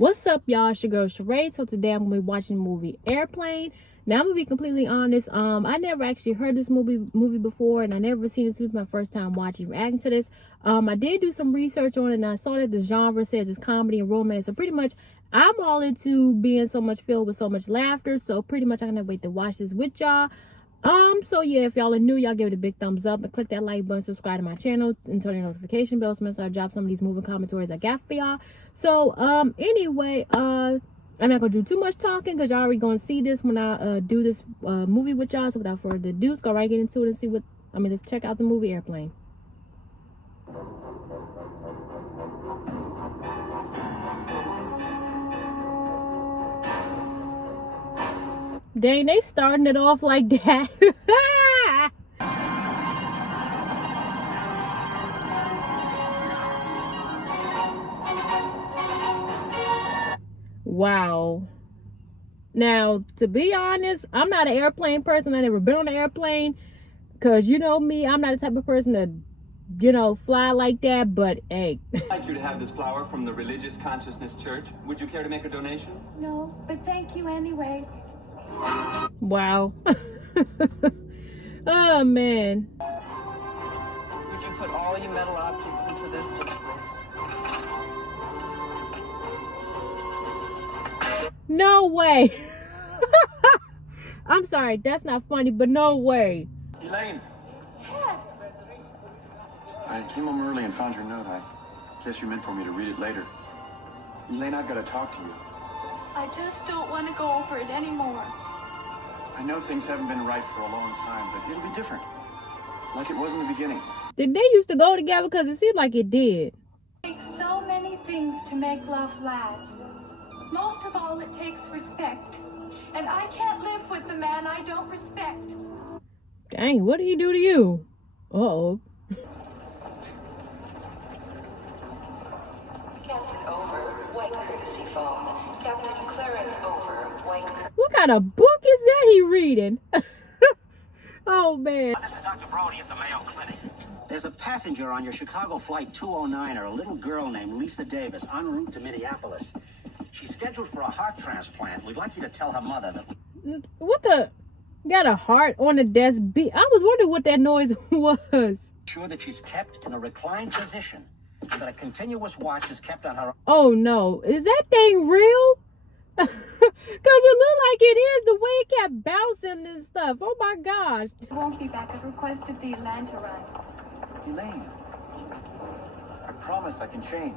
What's up, y'all? It's your girl Sherray. So today I'm gonna be watching the movie Airplane. Now I'm gonna be completely honest. I never actually heard this movie before, and I never seen this. This was my first time watching, reacting to this. I did do some research on it, and I saw that the genre says it's comedy and romance. So pretty much, I'm all into being so much filled with so much laughter. So pretty much, I cannot wait to watch this with y'all. So yeah, if y'all are new, y'all give it a big thumbs up and click that like button, subscribe to my channel, and turn your notification bell so I drop some of these movie commentaries I got for y'all. So anyway, I'm not gonna do too much talking because y'all already gonna see this when I do this movie with y'all. So without further ado, let's go right into it and see what let's check out the movie Airplane. Dang, they starting it off like that. Wow. Now, to be honest, I'm not an airplane person. I never been on an airplane because you know me, I'm not the type of person to, fly like that. But hey, I'd like you to have this flower from the Religious Consciousness Church. Would you care to make a donation? No, but thank you anyway. Wow. Oh man. Would you put all your metal objects into this dish, please? No way. I'm sorry, that's not funny, but no way. Elaine. Ted! I came home early and found your note. I guess you meant for me to read it later. Elaine, I've got to talk to you. I just don't want to go over it anymore. I know things haven't been right for a long time, but it'll be different. Like it was in the beginning. Did they used to go together? Because it seemed like it did. It takes so many things to make love last. Most of all, it takes respect. And I can't live with the man I don't respect. Dang, what did he do to you? Uh-oh. Captain over, white courtesy phone. Captain Clarence over, white courtesy. What kind of book is that he reading? Oh, man. This is Dr. Brody at the Mayo Clinic. There's a passenger on your Chicago flight 209, a little girl named Lisa Davis, en route to Minneapolis. She's scheduled for a heart transplant. We'd like you to tell her mother that... What the... Got a heart on the desk beat. I was wondering what that noise was. Sure that she's kept in a reclined position and that a continuous watch is kept on her... Oh, no. Is that thing real? Because it looked like it is the way it kept bouncing and stuff. Oh, my gosh. I won't be back. I've requested the Atlanta run. Elaine, I promise I can change.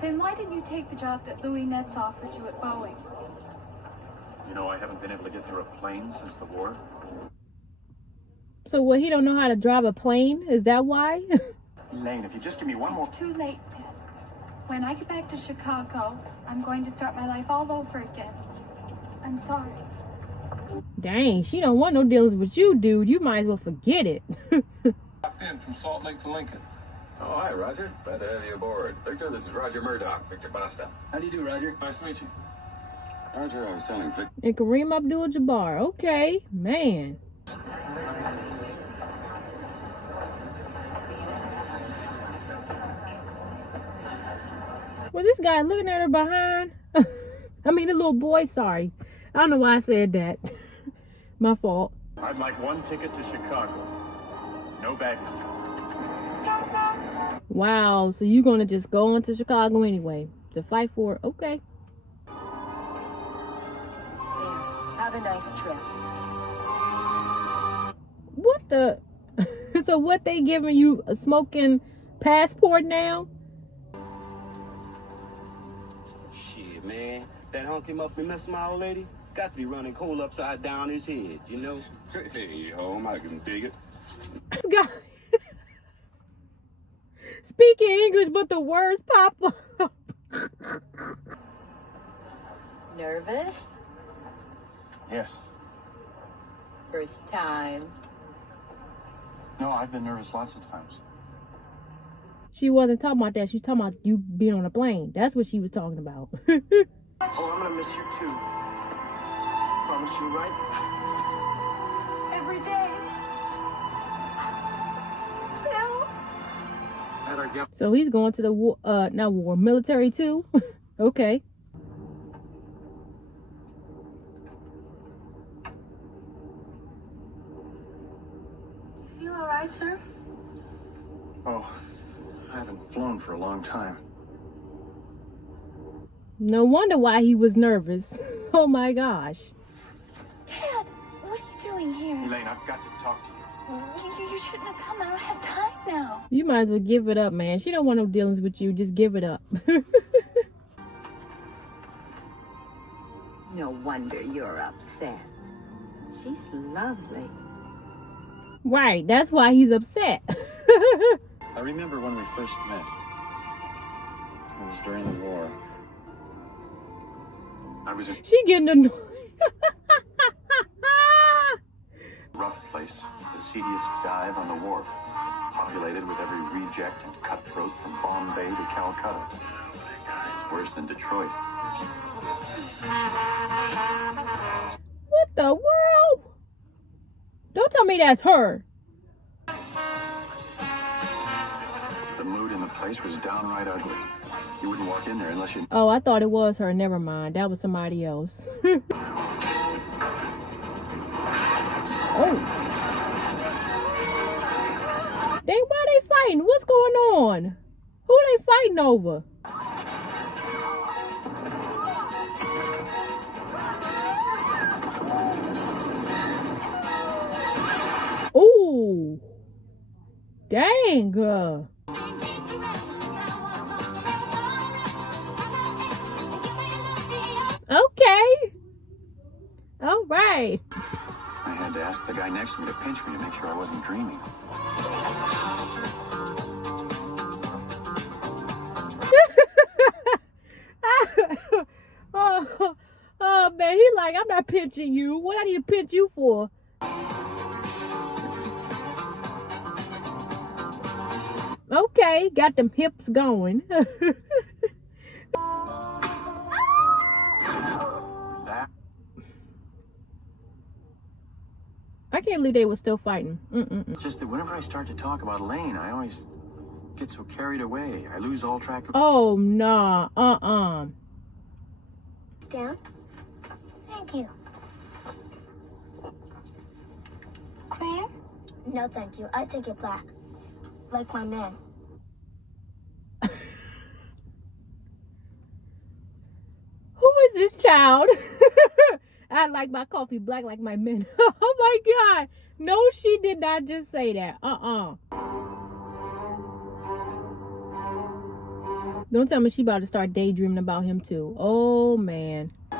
Then why didn't you take the job that Louis Netz offered you at Boeing? You know, I haven't been able to get near a plane since the war. So what, he don't know how to drive a plane? Is that why? Elaine, if you just give me one more... It's too late, Ted. When I get back to Chicago, I'm going to start my life all over again. I'm sorry. Dang, she don't want no dealings with you, dude. You might as well forget it. Locked in from Salt Lake to Lincoln. Oh, hi, Roger. Glad to have you aboard. Victor, this is Roger Murdoch, Victor Basta. How do you do, Roger? Nice to meet you. Roger, I was telling Victor. And Kareem Abdul-Jabbar. Okay, man. Well, this guy looking at her behind. I mean, the little boy, sorry. I don't know why I said that. My fault. I'd like one ticket to Chicago. No baggage. Wow, so you're going to just go on to Chicago anyway. To fight for it. Okay. Have a nice trip. What the? So what, they giving you a smoking passport now? Shit, man. That hunky must be missing my old lady. Got to be running coal upside down his head, you know? Hey, home, I can dig it. This guy speaking English, but the words pop up. Nervous? Yes. First time. No, I've been nervous lots of times. She wasn't talking about that. She was talking about you being on a plane. That's what she was talking about. Oh, I'm gonna miss you too. Promise you, right? Every day. Bill? So he's going to the war, not war, military too. Okay. that, sir? Oh, I haven't flown for a long time. No wonder why he was nervous. Oh my gosh. Dad, what are you doing here? Elaine, I've got to talk to you. You shouldn't have come. I don't have time now. You might as well give it up, man. She don't want no dealings with you. Just give it up. No wonder you're upset. She's lovely. Right. That's why he's upset. I remember when we first met. It was during the war. I was in She getting annoyed. a rough place, the seediest dive on the wharf, populated with every reject and cutthroat from Bombay to Calcutta. It's worse than Detroit. What the world? Don't tell me that's her. The mood in the place was downright ugly. You wouldn't walk in there unless you... Oh, I thought it was her. Never mind. That was somebody else. Oh. Why they fighting? What's going on? Who they fighting over? Ooh. Dang. Okay. All right. I had to ask the guy next to me to pinch me to make sure I wasn't dreaming. Oh, man. He like, I'm not pinching you. What I need to pinch you for? Okay. Got them hips going. I can't believe they were still fighting. It's just that whenever I start to talk about Elaine, I always get so carried away. I lose all track of... Oh, nah. Down? Thank you. Crayon? No, thank you. I take it black. Like my men. Who is this child? I like my coffee black like my men. Oh my God. No, she did not just say that. Don't tell me she about to start daydreaming about him too. Oh man. I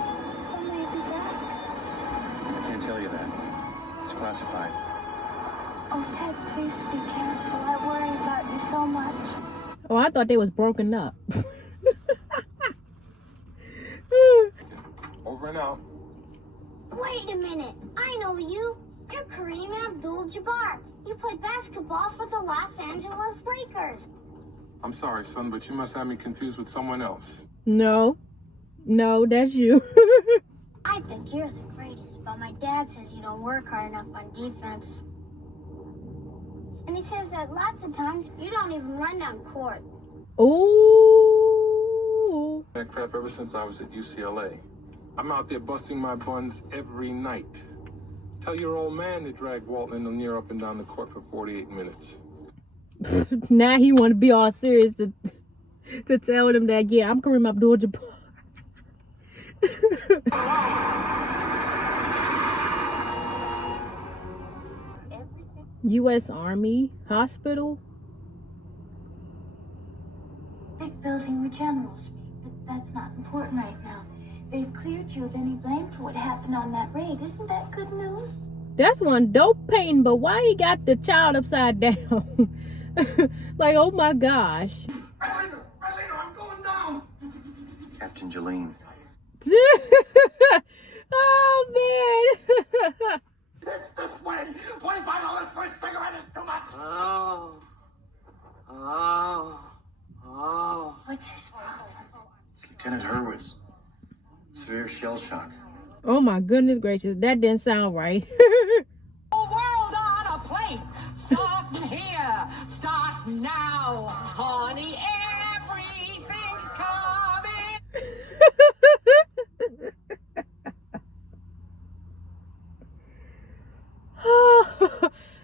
can't tell you that. It's classified. Oh, Ted, please be careful. I worry about you so much. Oh, I thought they was broken up. Over and out. Wait a minute. I know you. You're Kareem Abdul-Jabbar. You play basketball for the Los Angeles Lakers. I'm sorry, son, but you must have me confused with someone else. No, that's you. I think you're the greatest, but my dad says you don't work hard enough on defense. And he says that lots of times you don't even run down court. Oh. That crap ever since I was at UCLA. I'm out there busting my buns every night. Tell your old man to drag Walton and Lanier up and down the court for 48 minutes. Now he want to be all serious to tell them that, yeah, I'm Kareem Abdul-Jabbar. U.S. Army Hospital? Big building where generals meet, but that's not important right now. They've cleared you of any blame for what happened on that raid. Isn't that good news? That's one dope painting, but why he got the child upside down? Like, oh my gosh. Right later, I'm going down. Captain Jolene. Oh man. It's this way. $25 for a cigarette is too much. What's his problem? It's Lieutenant Hurwitz. Severe shell shock. Oh my goodness gracious, that didn't sound right. Whole world on a plate. Starting here. Start now. Honey, everything's coming.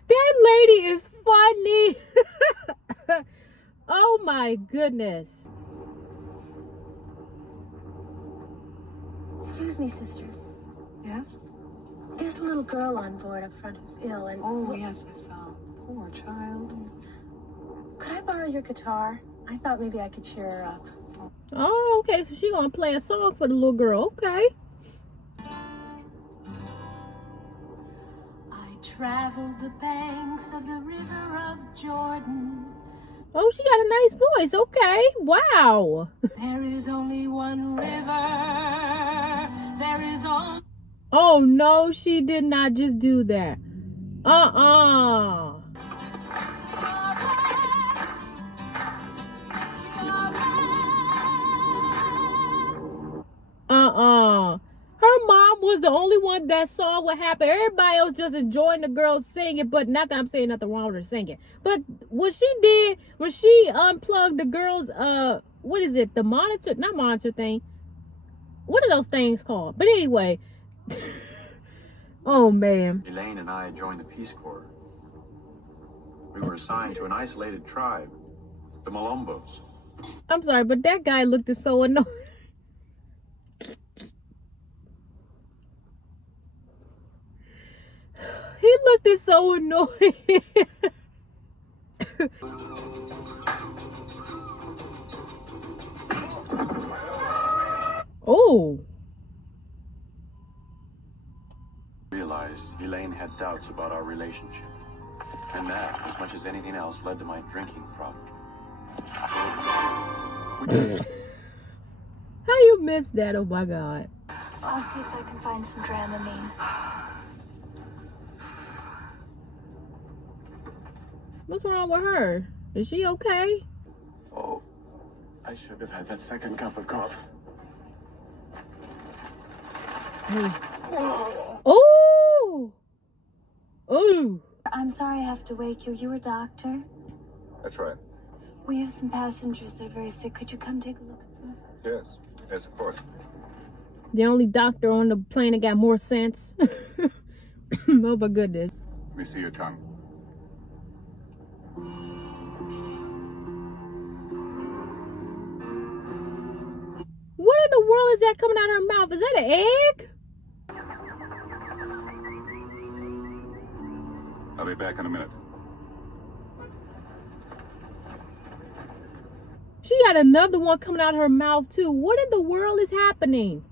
That lady is funny. goodness. Excuse me, sister. Yes? There's a little girl on board up front who's ill, and... Oh, yes, I saw. Poor child. Could I borrow your guitar? I thought maybe I could cheer her up. Oh, okay. So she gonna play a song for the little girl. Okay. I traveled the banks of the river of Jordan. Oh, she got a nice voice. Okay. Wow. There is only one river. There is only... Oh, no, she did not just do that. Uh-uh. Her mom was the only one that saw what happened. Everybody else just enjoying the girl singing, but not that I'm saying nothing wrong with her singing. But what she did, when she unplugged the girl's, what is it? The monitor, not monitor thing. What are those things called? But anyway. Oh, man. Elaine and I joined the Peace Corps. We were assigned to an isolated tribe, the Malombos. I'm sorry, but that guy looked so annoying. He looked so annoying. Oh. Realized Elaine had doubts about our relationship. And that, as much as anything else, led to my drinking problem. How you missed that? Oh my God. I'll see if I can find some Dramamine. What's wrong with her? Is she okay? Oh, I should have had that second cup of coffee. Oh! Oh! I'm sorry I have to wake you. You a doctor? That's right. We have some passengers that are very sick. Could you come take a look at them? Yes. Yes, of course. The only doctor on the plane that got more sense. Oh my goodness. Let me see your tongue. What in the world is that coming out of her mouth? Is that an egg? I'll be back in a minute. She got another one coming out of her mouth too. What in the world is happening?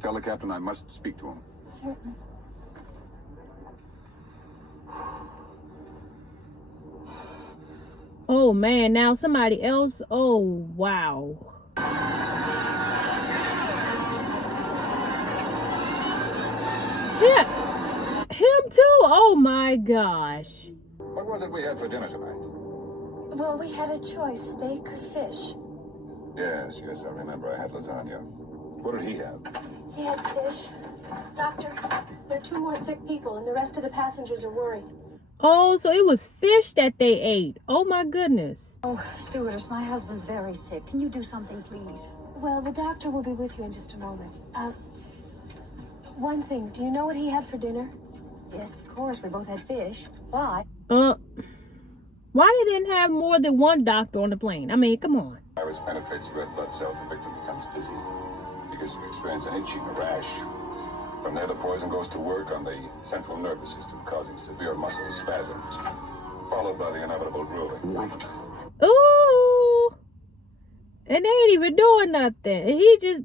Tell the captain I must speak to him. Certainly. Oh man, now somebody else. Oh wow. Yeah, him too. Oh my gosh. What was it we had for dinner tonight? Well, we had a choice, steak or fish. Yes, yes, I remember. I had lasagna. What did he have? He had fish. Doctor, there are 2 more sick people and the rest of the passengers are worried. Oh, so it was fish that they ate. Oh my goodness. Oh, stewardess, my husband's very sick. Can you do something, please? Well, the doctor will be with you in just a moment. One thing, do you know what he had for dinner? Yes, of course. We both had fish. Why? Why they didn't have more than one doctor on the plane? I mean, come on. Virus penetrates the red blood cells. The victim becomes dizzy. Begins to experience an itching, a rash. From there, the poison goes to work on the central nervous system, causing severe muscle spasms, followed by the inevitable drooling. Ooh. And they ain't even doing nothing. And he just...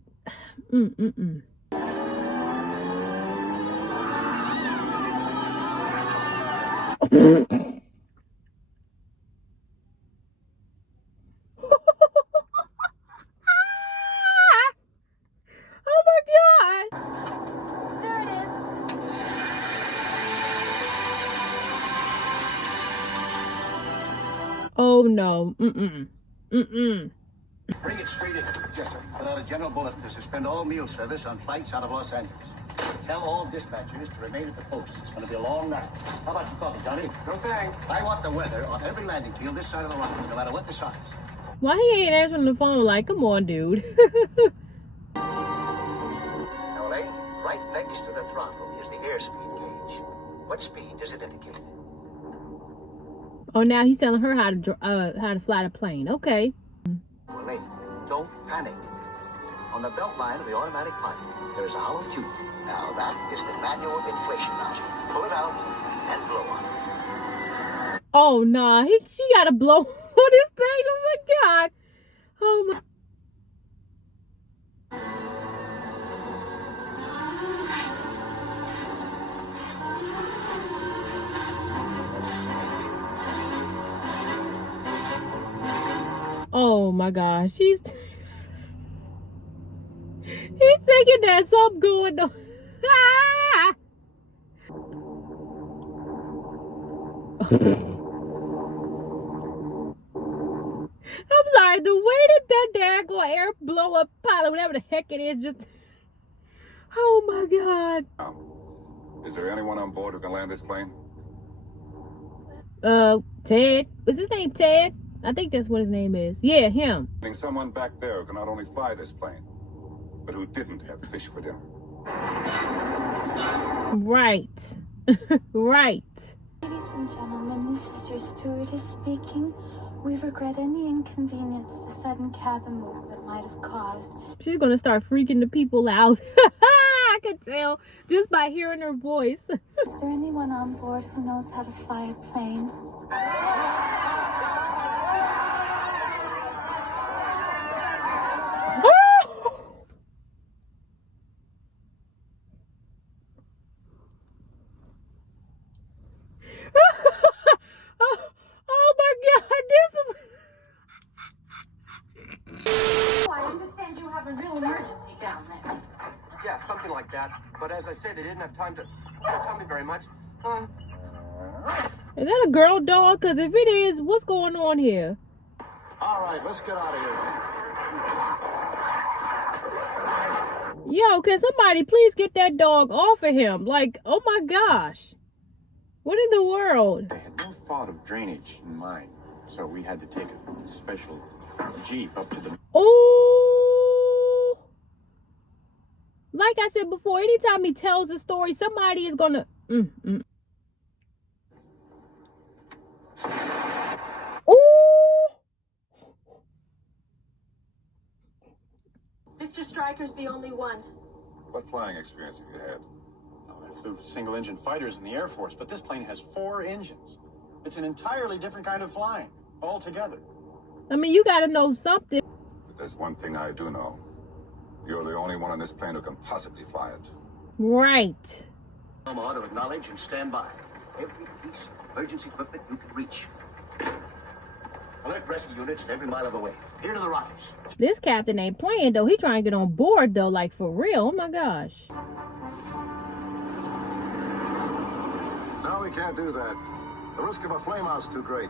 Oh my God. There it is. Oh no. Bring it straight in. Yes, sir. Put out a general bulletin to suspend all meal service on flights out of Los Angeles. Tell all dispatchers to remain at the post. It's going to be a long night. How about your coffee, Johnny? No thanks. I want the weather on every landing field this side of the line, no matter what the size. Why he ain't answering the phone? Like, come on, dude. Now, Elaine, right next to the throttle is the airspeed gauge. What speed does it indicate? Oh, now he's telling her how to fly the plane. Okay. don't panic. On the belt line of the automatic pilot, there is a hollow tube. Now that is the manual inflation nozzle. Pull it out and blow on it. Oh nah, she gotta blow on this thing. Oh my god. Oh my. Oh my gosh, he's thinking that something going on. I'm sorry, the way that daggone air blow up pilot, whatever the heck it is, just oh my god. Is there anyone on board who can land this plane? Ted. Is his name Ted? I think that's what his name is. Yeah, him. Someone back there who can not only fly this plane, but who didn't have fish for dinner. Right. Right. Ladies and gentlemen, this is your stewardess speaking. We regret any inconvenience the sudden cabin movement might have caused. She's gonna start freaking the people out. I could tell just by hearing her voice. Is there anyone on board who knows how to fly a plane? Oh my god, Oh, I understand you have a real emergency down there. Yeah, something like that. But as I say, they didn't have time to tell me very much. Is that a girl dog? Because if it is, what's going on here? All right, let's get out of here. Yo, can somebody please get that dog off of him? Like, oh my gosh. What in the world? They had no thought of drainage in mind, so we had to take a special jeep up to the... Oh! Like I said before, anytime he tells a story, somebody is gonna... Oh! Mr. Stryker's the only one. What flying experience have you had? I flew single-engine fighters in the Air Force, but this plane has 4 engines. It's an entirely different kind of flying, altogether. I mean, you gotta know something. But there's one thing I do know. You're the only one on this plane who can possibly fly it. Right. Omaha to acknowledge and stand by. Every piece of emergency equipment you can reach. Alert rescue units every mile of the way. Here to the rockets. This captain ain't playing, though. He trying to get on board, though, like, for real. Oh, my gosh. No, we can't do that. The risk of a flameout's too great.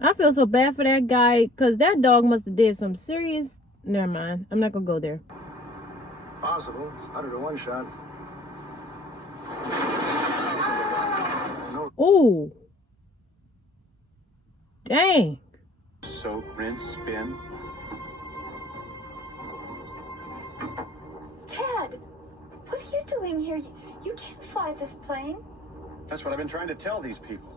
I feel so bad for that guy, because that dog must have did some serious... Never mind. I'm not going to go there. Possible. It's 100 to 1 shot. Oh. Dang. Soak, rinse, spin. Ted, what are you doing here? You can't fly this plane. That's what I've been trying to tell these people.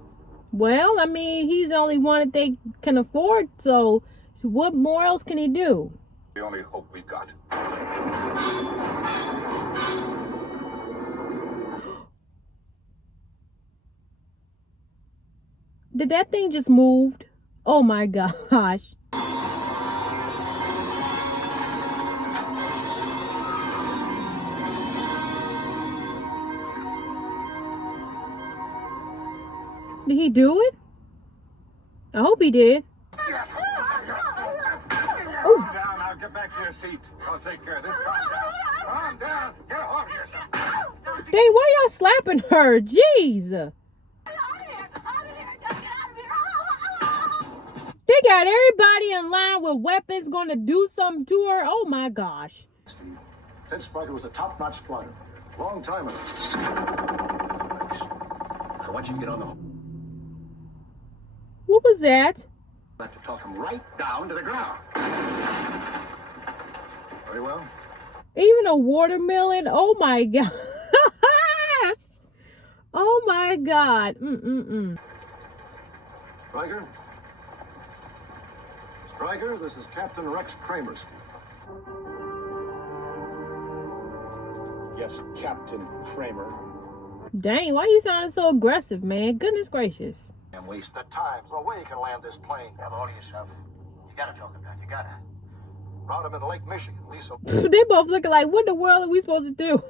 Well, I mean, he's the only one that they can afford, so what more else can he do? The only hope we've got. Did that thing just moved? Oh my gosh. Did he do it? I hope he did. Calm down, now get back to your seat. I'll take care of this. Calm down. Get off yourself. Dang, why y'all slapping her? Jeez. They got everybody in line with weapons going to do something to her. Oh my gosh. Ted Stryker was a top-notch flyger. Long time ago. I want you to get on the hook. What was that? I have to talk him right down to the ground. Very well. Even a watermelon? Oh my god. Oh my god. Stryker? Stryker, this is Captain Rex Kramer speaking. Yes, Captain Kramer. Dang, why you sounding so aggressive, man? Goodness gracious. And waste the time. There's no way you can land this plane. Have all to yourself. You gotta talk about it. You gotta. Route him into Lake Michigan. Lisa. They both looking like, what the world are we supposed to do?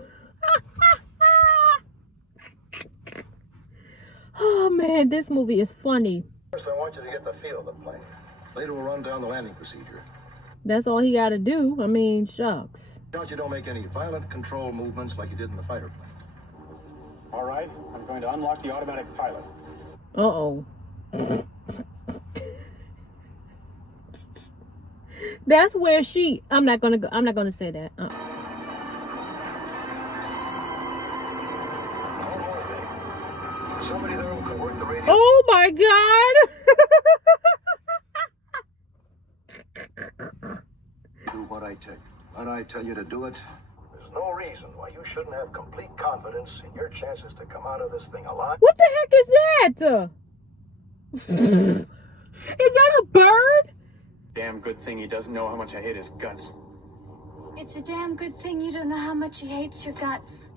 Oh man, this movie is funny. First, I want you to get the feel of the plane. Later, we'll run down the landing procedure. That's all he got to do. I mean, shucks. You don't make any violent control movements like you did in the fighter plane. All right, I'm going to unlock the automatic pilot. Uh-oh. That's where she... I'm not gonna say that. Somebody there who can work the radio. Oh my God! Do what I tell you. When I tell you to do it, there's no reason why you shouldn't have complete confidence in your chances to come out of this thing alive. What the heck is that? Is that a bird? Damn good thing he doesn't know how much I hate his guts. It's a damn good thing you don't know how much he hates your guts.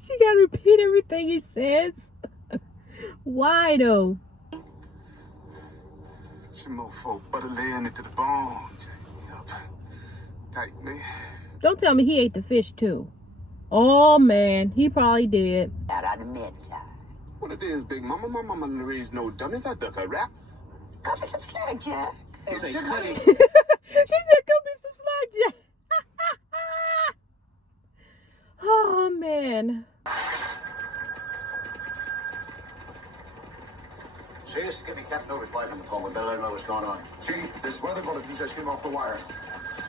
She gotta repeat everything he says. Why though? Some mofo butter laying into the bone. Up. Tight, man. Don't tell me he ate the fish too. Oh man, he probably did. Out on the med side. What it is, Big Mama? My mama didn't raise no dummies. I duck a rap. Cut me some slack, Jack. She said, "Cut me some slack, Jack." Oh man. Chase, give me Captain Over's wife on the phone. We better let her know what's going on. Chief, this weather bulletin just came off the wire.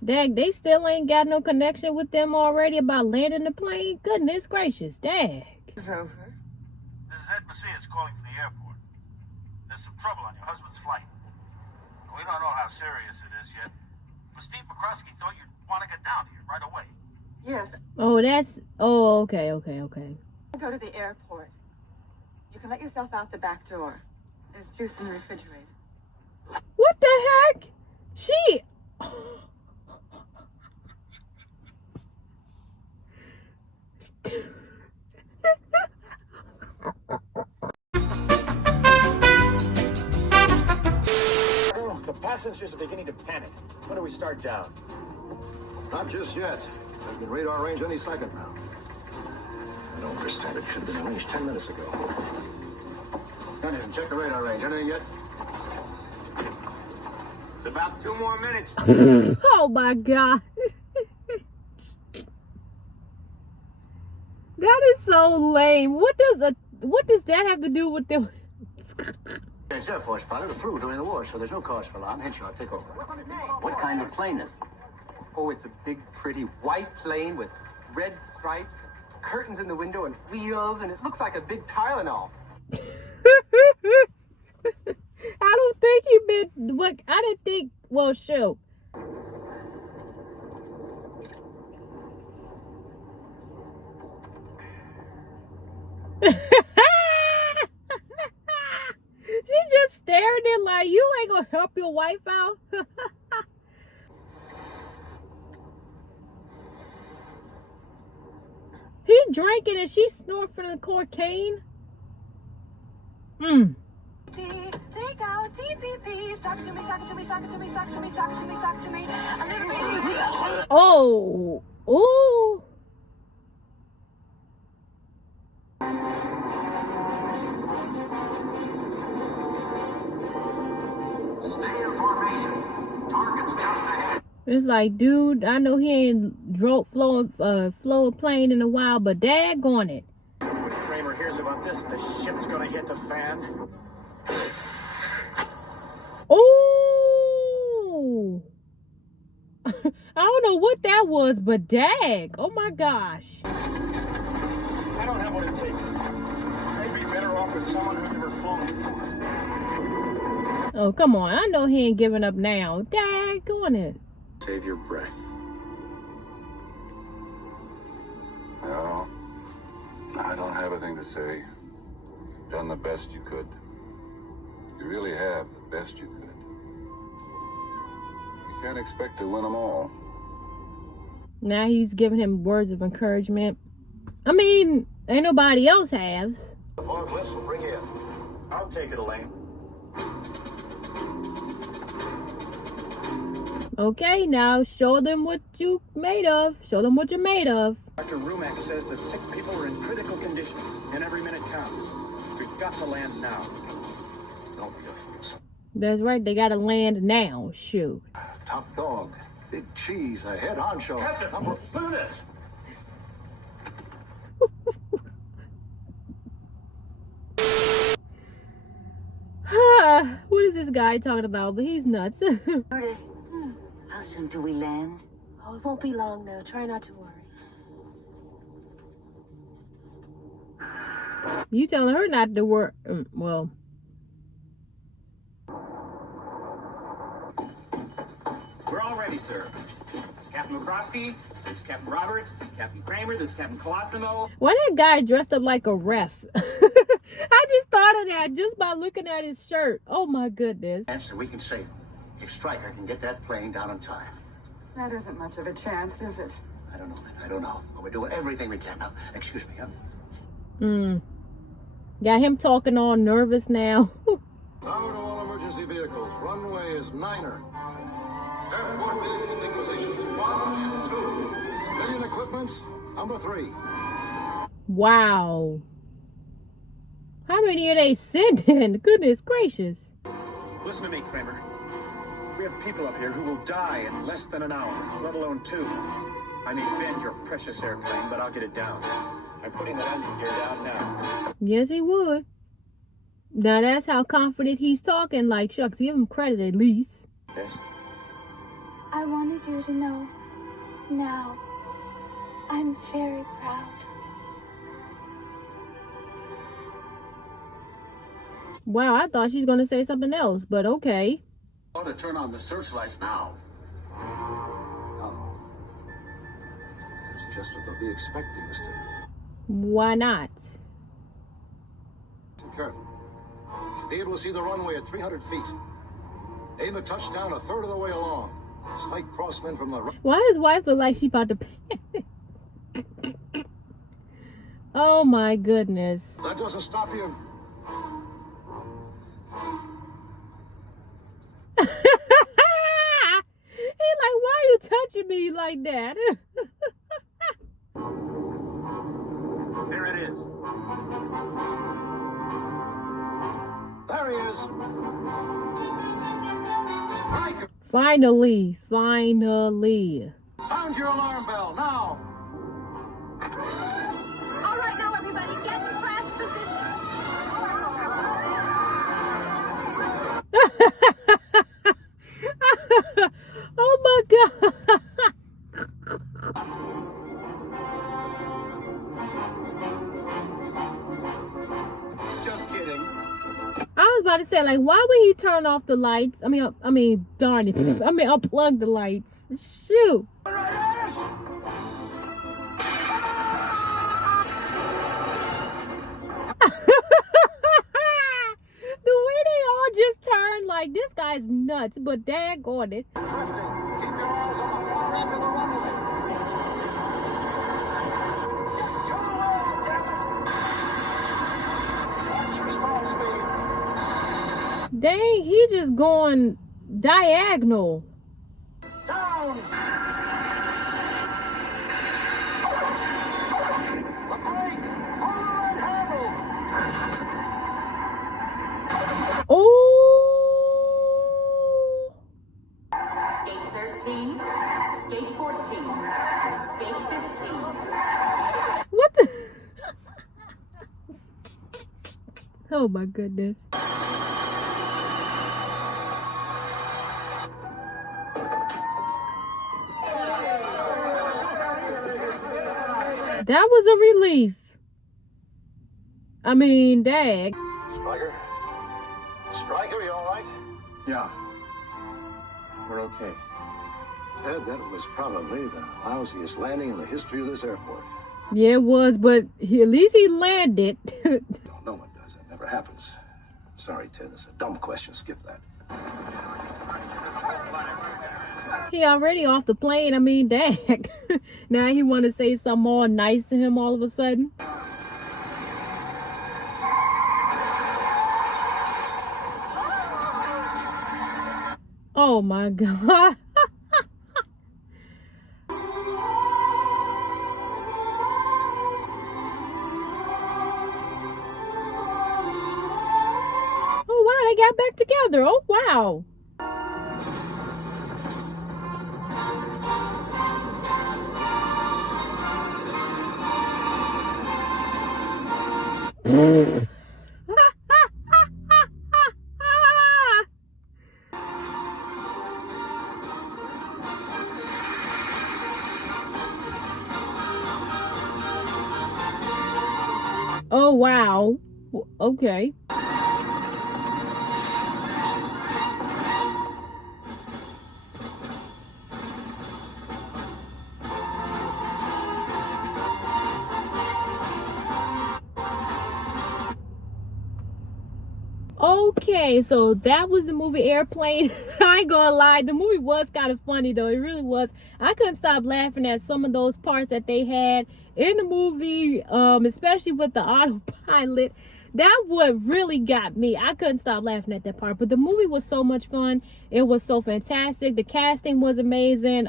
Dag, they still ain't got no connection with them already about landing the plane? Goodness gracious, dag. It's over. This is Ed Macias calling from the airport. There's some trouble on your husband's flight. We don't know how serious it is yet, but Steve McCroskey thought you'd want to get down here right away. Yes. Oh, that's... Oh, okay. Go to the airport. You can let yourself out the back door. There's juice in the refrigerator. What the heck? She... The passengers are beginning to panic. When do we start down? Not just yet. There's been radar range any second now. I don't understand. It should have been arranged 10 minutes ago. Gunny, check the radar range. Anything yet? It's about 2 more minutes. Oh my God. That is so lame. What does that have to do with them? It's Air Force pilot approved during the war, so there's no cause for alarm. Henshaw, I'll take over. What kind of plane is it? Oh, it's a big, pretty white plane with red stripes, curtains in the window, and wheels, and it looks like a big Tylenol. I don't think he meant what I didn't think. Well, shoot. She just stared at like, you ain't gonna help your wife out. He drinking and she snorting the cocaine. Take out TCP. Suck to me, suck to me, suck to me, suck to me, suck to me, suck to me. A little bit. Oh. Ooh. Stay in formation. Target's just ahead. It's like, dude, I know he ain't flow a plane in a while, but daggone it. When Kramer hears about this, the shit's gonna hit the fan. Oh. I don't know what that was, but dag. Oh my gosh. I don't have what it takes. I'd be better off with someone who's never flown before. Oh, come on. I know he ain't giving up now. Daggone it. Save your breath. No, I don't have a thing to say. You've done the best you could. You really have the best you could. Be Can't expect to win them all. Now he's giving him words of encouragement. I mean, ain't nobody else has. Lord Whistle, bring it in. I'll take it, Elaine. Okay, now show them what you made of. Show them what you're made of. Dr. Rumack says the sick people are in critical condition, and every minute counts. We've got to land now. Don't be a fool. That's right, they gotta land now. Shoot. Top dog, big cheese, a head honcho. Captain, do this. What is this guy talking about? But he's nuts. How soon do we land? Oh, it won't be long now. Try not to worry. You telling her not to work? Well. We're all ready, sir. This is Captain McCroskey, this is Captain Roberts, Captain Kramer, this is Captain Colosimo. Why that guy dressed up like a ref? I just thought of that just by looking at his shirt. Oh my goodness. Answer, we can save him. If Stryker can get that plane down on time. That isn't much of a chance, is it? I don't know, man. I don't know. But we're doing everything we can now. Excuse me, huh? Got him talking all nervous now. Power to all emergency vehicles. Runway is 9er. Airport big extinguishations 1 and 2. Million equipment, number 3. Wow. How many are they sending? Goodness gracious. Listen to me, Kramer. We have people up here who will die in less than an hour, let alone 2. I may bend your precious airplane, but I'll get it down. I'm putting that engine gear down now. Yes, he would. Now that's how confident he's talking. Like, shucks, give him credit at least. Yes? I wanted you to know now. I'm very proud. Wow, I thought she was going to say something else, but okay. Ought to turn on the searchlights now. Oh. That's just what they'll be expecting us to do. Why not? Careful. Should be able to see the runway at 300 feet. Aim a touchdown a third of the way along. Slight crosswind from the right. Why his wife look like she about to panic? Oh my goodness. That doesn't stop you. He's like, why are you touching me like that? Here it is. There he is. Stryker. Finally. Sound your alarm bell now. All right, now everybody, get in crash position. Oh my God. Just kidding. I was about to say, like, why would he turn off the lights? I mean, darn it. I mean, unplug the lights. Shoot. The way they all just turned, like, this guy's nuts, but daggone it. Drifting. Keep your eyes on the far end of the runway. Watch your stall speed. Dang, he just going diagonal. Down. The brake. Hold the red handle. Oh. Gate 13, gate 14, gate 15. What the? Oh my goodness. That was a relief. I mean, dag. Stryker? Stryker, you all right? Yeah. We're okay. Ted, that was probably the lousiest landing in the history of this airport. Yeah, it was, but at least he landed. No one does. It never happens. Sorry, Ted. That's a dumb question. Skip that. He already off the plane. I mean, dang. Now he want to say something more nice to him all of a sudden. Oh my God. Oh wow, they got back together. Oh wow. Oh wow. Okay. Okay, so that was the movie Airplane. I ain't gonna lie, the movie was kind of funny though. It really was. I couldn't stop laughing at some of those parts that they had in the movie, especially with the autopilot. That what really got me. I couldn't stop laughing at that part. But the movie was so much fun. It was so fantastic. The casting was amazing.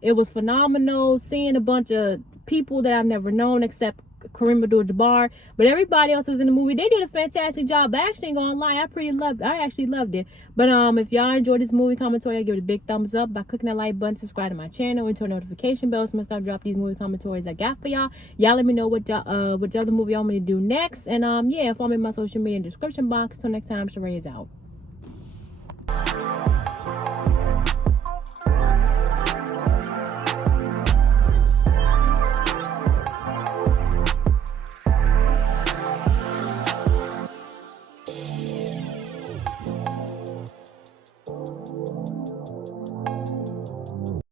It was phenomenal. Seeing a bunch of people that I've never known except Kareem Abdul-Jabbar, but everybody else was in the movie. They did a fantastic job. I actually ain't gonna lie, I actually loved it. But if y'all enjoyed this movie commentary, I give it a big thumbs up by clicking that like button, subscribe to my channel, and turn notification bells. I'm gonna start drop these movie commentaries I got for y'all. Y'all let me know what other movie y'all want me to do next. And yeah, follow me on my social media in the description box. Till next time, Sheray is out.